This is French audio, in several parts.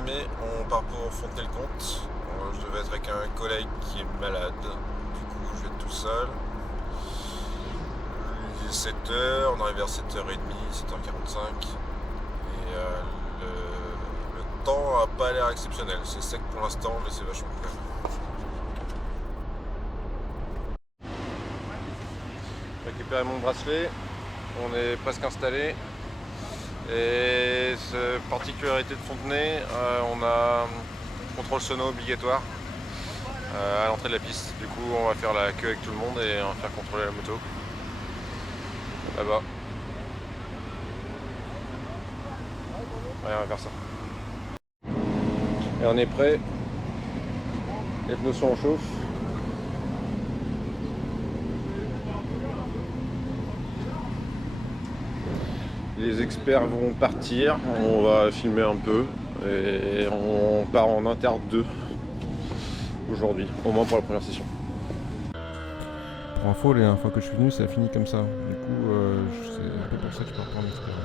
aimé, on part pour Fontenay-le-Comte. Je devais être avec un collègue qui est malade, du coup je vais être tout seul. Il est 7h, on arrive vers 7h30, 7h45. Et le temps a pas l'air exceptionnel. C'est sec pour l'instant, mais c'est vachement cool. J'ai récupéré mon bracelet, on est presque installé. Et particularité de Fontenay, on a contrôle sono obligatoire à l'entrée de la piste. Du coup, on va faire la queue avec tout le monde et on va faire contrôler la moto là-bas. Ouais, on va faire ça. Et on est prêt. Les pneus sont en chauffe. Les experts vont partir, on va filmer un peu et on part en inter 2 aujourd'hui, au moins pour la première session. Pour info, la dernière fois que je suis venu, ça a fini comme ça. Du coup, c'est un peu pour ça que je pars en expérience.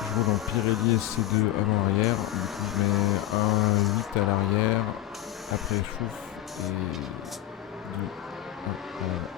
Je roule en Pirelli SC2 avant-arrière. Du coup, je mets un 8 à l'arrière. Après, chauffe et 2, 1 à l'avant.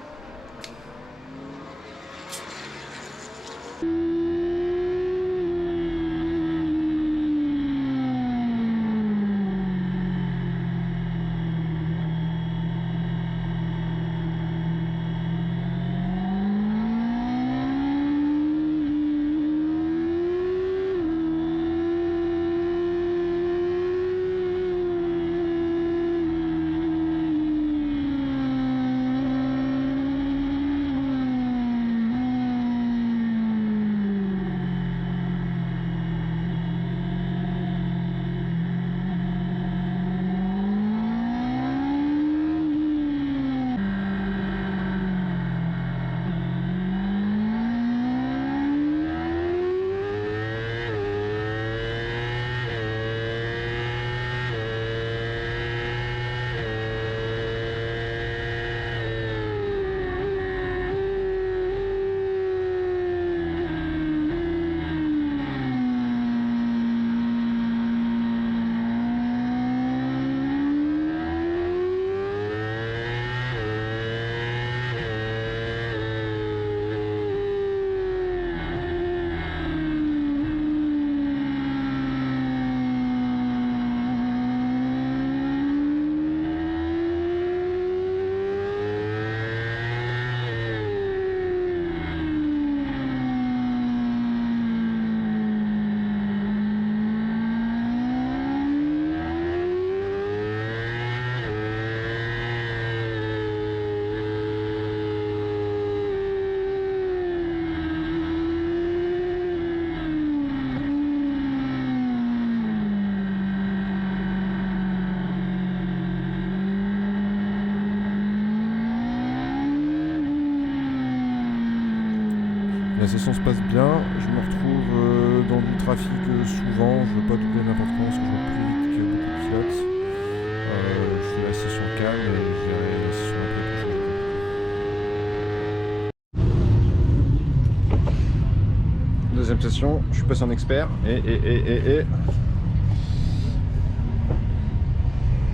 La session se passe bien, je me retrouve dans du trafic souvent, je veux pas doubler n'importe quand parce que je roule plus vite que beaucoup de pilotes. Je fais la session calme et je verrai la session après pour changer de code. Deuxième session, je suis passé en expert et...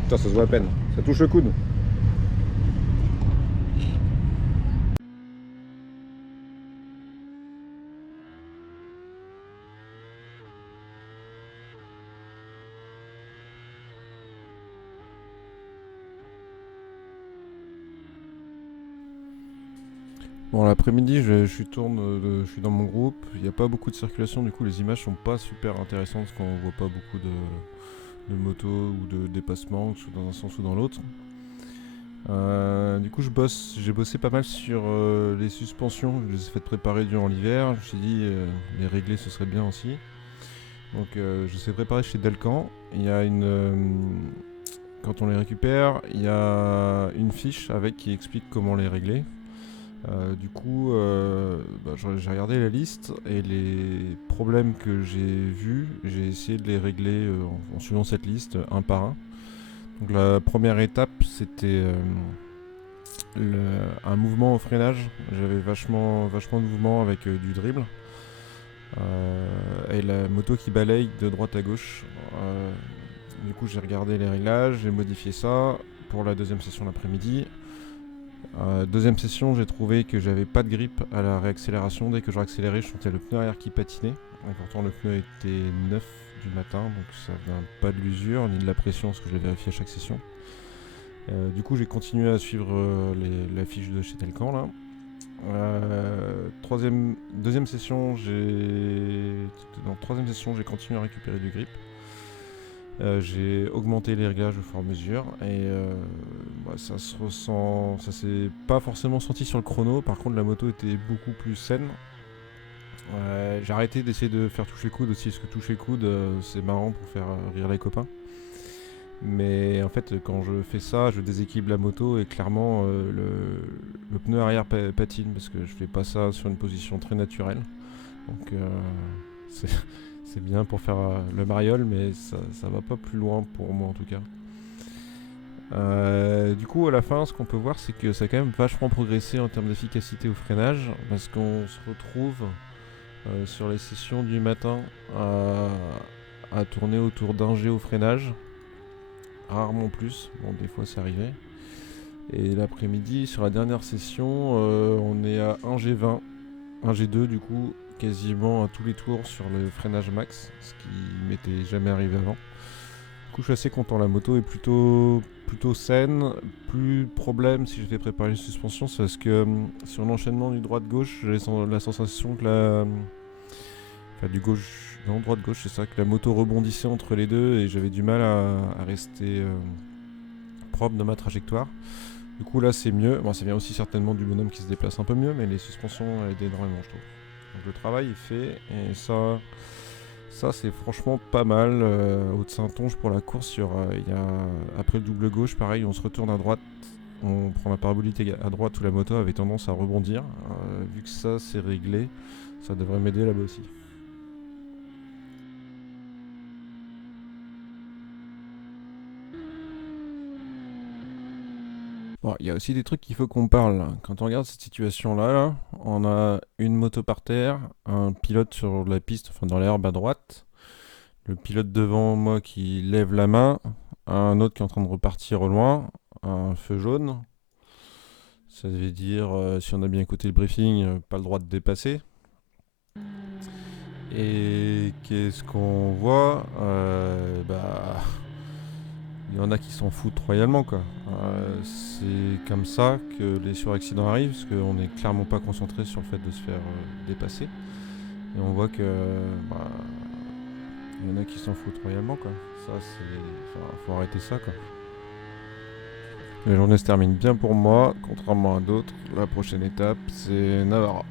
Putain, ça se voit à peine, ça touche le coude. Bon, l'après-midi, je suis dans mon groupe, il n'y a pas beaucoup de circulation, du coup les images sont pas super intéressantes parce qu'on voit pas beaucoup de motos ou de dépassements, que ce soit dans un sens ou dans l'autre. Du coup, j'ai bossé pas mal sur les suspensions. Je les ai fait préparer durant l'hiver. Je me suis dit, les régler ce serait bien aussi. Donc, je les ai préparés chez Delcan. Il y a quand on les récupère, il y a une fiche avec qui explique comment les régler. Du coup, j'ai regardé la liste et les problèmes que j'ai vus, j'ai essayé de les régler en suivant cette liste un par un. Donc la première étape, c'était un mouvement au freinage. J'avais vachement de mouvement avec du dribble. Et la moto qui balaye de droite à gauche. Du coup, j'ai regardé les réglages, j'ai modifié ça pour la deuxième session l'après-midi. Deuxième session, j'ai trouvé que j'avais pas de grip à la réaccélération. Dès que je réaccélérais, je sentais le pneu arrière qui patinait. Et pourtant, le pneu était neuf du matin, donc ça vient pas de l'usure ni de la pression, parce que je l'ai vérifié à chaque session. Du coup, j'ai continué à suivre la fiche de chez Telcan là. Troisième session, troisième session, j'ai continué à récupérer du grip. J'ai augmenté les réglages au fur et à mesure et ça se ressent, ça s'est pas forcément senti sur le chrono. Par contre, la moto était beaucoup plus saine. J'ai arrêté d'essayer de faire toucher coude aussi, parce que toucher coude c'est marrant pour faire rire les copains. Mais en fait, quand je fais ça, je déséquilibre la moto et clairement le pneu arrière patine, parce que je fais pas ça sur une position très naturelle. Donc c'est bien pour faire le mariole, mais ça va pas plus loin pour moi en tout cas. Du coup, à la fin, ce qu'on peut voir, c'est que ça a quand même vachement progressé en termes d'efficacité au freinage, parce qu'on se retrouve sur les sessions du matin à tourner autour d'un G au freinage, rarement plus, bon des fois c'est arrivé. Et l'après-midi, sur la dernière session, on est à 1G20, 1G2 du coup, quasiment à tous les tours sur le freinage max, ce qui m'était jamais arrivé avant. Du coup, je suis assez content, la moto est plutôt saine. Plus de problème si j'ai fait préparer une suspension, c'est parce que sur l'enchaînement du droite-gauche, j'ai la sensation que du gauche, non, droite-gauche, c'est ça, que la moto rebondissait entre les deux et j'avais du mal à rester propre de ma trajectoire. Du coup, là, c'est mieux. Bon, ça vient aussi certainement du bonhomme qui se déplace un peu mieux, mais les suspensions aident énormément, je trouve. Donc le travail est fait et ça c'est franchement pas mal. Haute-Saintonge pour la course, après le double gauche, pareil, on se retourne à droite, on prend la parabolique à droite où la moto avait tendance à rebondir. Vu que ça c'est réglé, ça devrait m'aider là-bas aussi. Bon, il y a aussi des trucs qu'il faut qu'on parle. Quand on regarde cette situation-là, on a une moto par terre, un pilote sur la piste, enfin dans l'herbe à droite, le pilote devant moi qui lève la main, un autre qui est en train de repartir au loin, un feu jaune. Ça veut dire, si on a bien écouté le briefing, pas le droit de dépasser. Et qu'est-ce qu'on voit il y en a qui s'en foutent royalement quoi. C'est comme ça que les suraccidents arrivent, parce qu'on n'est clairement pas concentré sur le fait de se faire dépasser. Et on voit que il y en a qui s'en foutent royalement quoi. Ça faut arrêter ça quoi. La journée se termine bien pour moi, contrairement à d'autres. La prochaine étape, c'est Navarra.